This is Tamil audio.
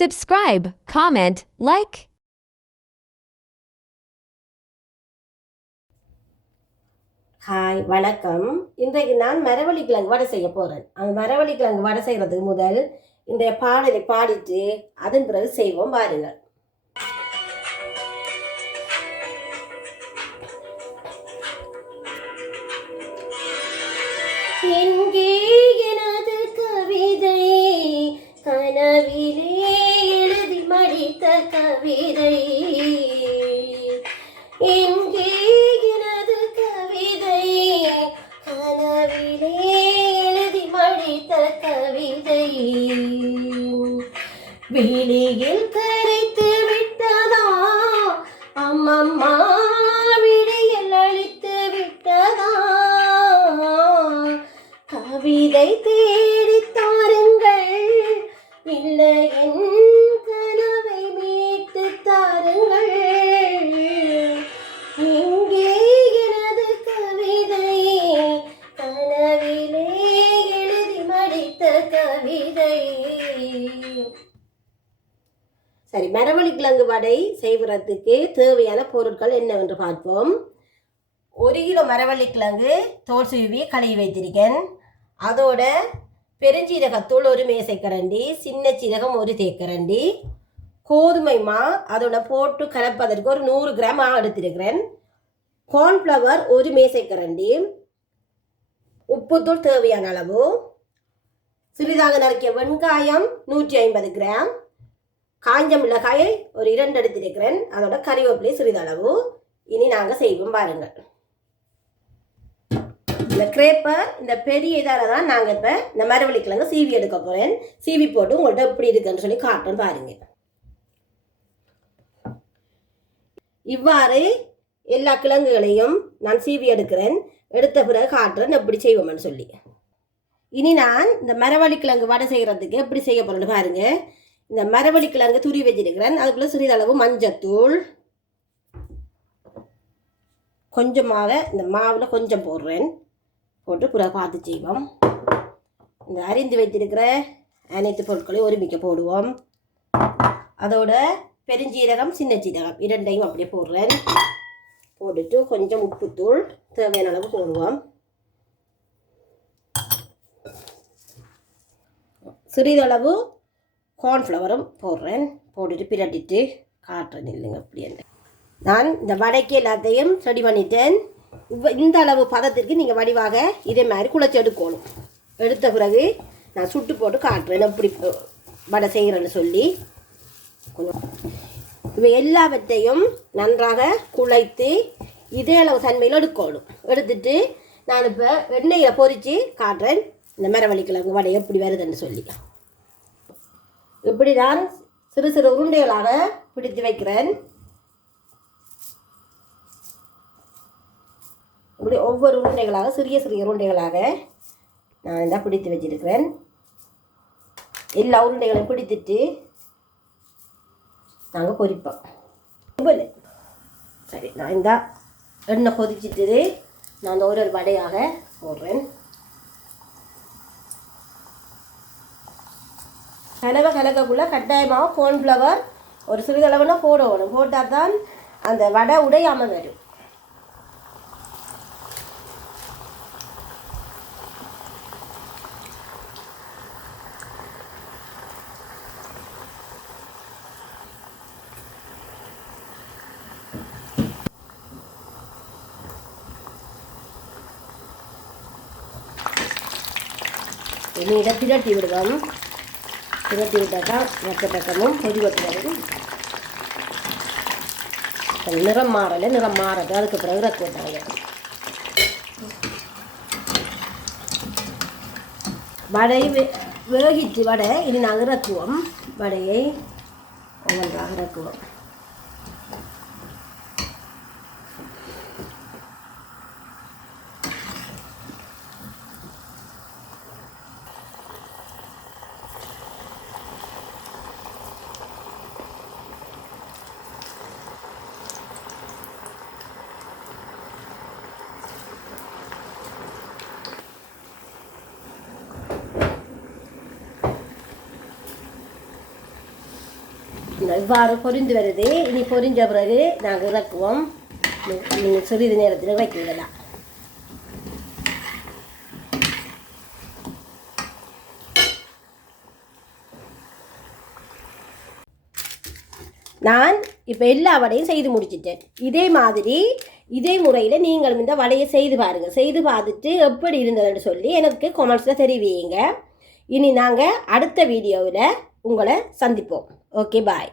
Subscribe, comment, like. ஹாய் வணக்கம். இன்றைக்கு நான் மரவள்ளி கிழங்கு வடை செய்ய போகிறேன். அந்த மரவள்ளி கிழங்கு வடை செய்கிறதுக்கு முதல் இந்த பாடலை பாடிட்டு அதன் பிறகு செய்வோம் பாருங்கள். எங்கே எனது கவிதை, கனவிலே எழுதி மடித்த கவிதை, எங்கே எனது கவிதை, கனவிலே எழுதி மடித்த கவிதை, விழியில் கரைத்து விட்டதா அம்மம்மா, விழியில் அழித்து விட்டதா, கவிதை தேடி தாருங்கள், இல்லை என் கனவை மீட்டு தாருங்கள், எங்கே எனது கவிதை, கனவிலே எழுதி மடித்த கவிதை. சரி, மரவள்ளி கிழங்கு வடை செய்வதற்கு தேவையான பொருட்கள் என்னவென்று பார்ப்போம். 1 கிலோ மரவள்ளி கிழங்கு தோல் சீவி கழுவி வைத்திருக்கேன். அதோட பெருஞ்சீரகத்தூள் 1 மேசைக்கரண்டி, சின்ன சீரகம் 1 தேக்கரண்டி, கோதுமை மா அதோட போட்டு கலப்பதற்கு ஒரு 100 கிராம் மா எடுத்திருக்கிறேன், கார்ன்ஃப்ளவர் 1 மேசைக்கரண்டி, உப்புத்தூள் தேவையான அளவு, சிறிதாக நறுக்கிய வெங்காயம் 150 கிராம், காஞ்ச மிளகாயை ஒரு 2 எடுத்திருக்கிறேன், அதோட கறிவேப்பிலை சிறிதளவு. இனி நாங்கள் செய்வோம் பாருங்கள். இந்த கிரேப்பர் இந்த பெரிய இதால் தான் நாங்கள் இப்போ இந்த மரவள்ளி கிழங்கு சீவி எடுக்க போகிறேன். சீவி போட்டு உங்கள்கிட்ட எப்படி இருக்குன்னு சொல்லி காட்டுறேன் பாருங்க. இவ்வாறு எல்லா கிழங்குகளையும் நான் சீவி எடுக்கிறேன். எடுத்த பிறகு காட்டுறேன் எப்படி செய்வோம்னு சொல்லி. இனி நான் இந்த மரவள்ளி கிழங்கு வடை செய்கிறதுக்கு எப்படி செய்ய போகிறேன்னு பாருங்க. இந்த மரவள்ளி கிழங்கு துரி வச்சிருக்கிறேன். அதுக்குள்ளே சிறிதளவு மஞ்சத்தூள், கொஞ்சமாக இந்த மாவில் கொஞ்சம் போடுறேன், போட்டு பிறகு பார்த்து செய்வோம். இந்த அரிந்து வைத்திருக்கிற அனைத்து பொருட்களையும் ஒருமிக்க போடுவோம். அதோட பெருஞ்சீரகம் சின்ன சீரகம் 2ஐயும் அப்படியே போடுறேன். போட்டுட்டு கொஞ்சம் உப்புத்தூள் தேவையான அளவு போடுவோம். சிறிதளவு கார்ன்ஃப்ளவரும் போடுறேன். போட்டுட்டு பிரட்டிட்டு காட்டுறேன் இல்லைங்க அப்படின்னு. நான் இந்த வடைக்கு எல்லாத்தையும் ரெடி பண்ணிட்டேன். இந்த அளவு பதத்திற்கு நீங்கள் வடிவாக இதே மாதிரி குழச்சி எடுக்கணும். எடுத்த பிறகு நான் சுட்டு போட்டு காட்டுறேன் எப்படி வடை செய்கிறேன்னு சொல்லி. இவை எல்லாவற்றையும் நன்றாக குழைத்து இதே அளவு தன்மையில் எடுக்கணும். எடுத்துட்டு நான் இப்போ எண்ணெயில் பொரித்து காட்டுறேன் இந்த மரவள்ளி கிழங்கு வடை எப்படி வருதுன்னு சொல்லி. இப்படி நான் சிறு சிறு உருண்டைகளாக பிடித்து வைக்கிறேன். இப்படி ஒவ்வொரு உருண்டைகளாக சிறிய சிறிய உருண்டைகளாக நான் இந்த பிடித்து வச்சிருக்கிறேன். எல்லா உருண்டைகளையும் பிடித்துட்டு நாங்கள் பொரிப்போம். சரி, நான் இந்த எண்ணெய் கொதிச்சுட்டு நான் அந்த ஒரு வடையாக போடுறேன். கலக்கக்குள்ளே கட்டாயமாக கார்ன்ஃப்ளவர் ஒரு சிறிதளவுனா போடணும். போட்டால் தான் அந்த வடை உடையாமல் வரும். இதை பிரட்டி விடுவோம். பிரட்டி விட்டாக்கா மற்ற பக்கமும் பொடி கொட்டுறது நிறம் மாறலை, நிறம் மாறது. அதுக்கு பிறகு இறக்கி விட்டாங்க. வடை வேகிட்டு வடை இனி நாங்கள் இறக்குவோம். வடையை ஒவ்வொன்றாக இறக்குவோம். இவ்வாறு பொரிந்து வருது. இனி பொரிஞ்ச பிறகு நாங்கள் இறக்குவோம். நீங்கள் சிறிது நேரத்தில் வைக்க விடலாம். நான் இப்போ எல்லா வடையும் செய்து முடிச்சிட்டேன். இதே முறையில் நீங்களும் இந்த வடையை செய்து பாருங்கள். செய்து பார்த்துட்டு எப்படி இருந்ததுன்னு சொல்லி எனக்கு கமெண்ட்ஸில் தெரிவிங்க. இனி நாங்கள் அடுத்த வீடியோவில் உங்களை சந்திப்போம். ஓகே, பாய்.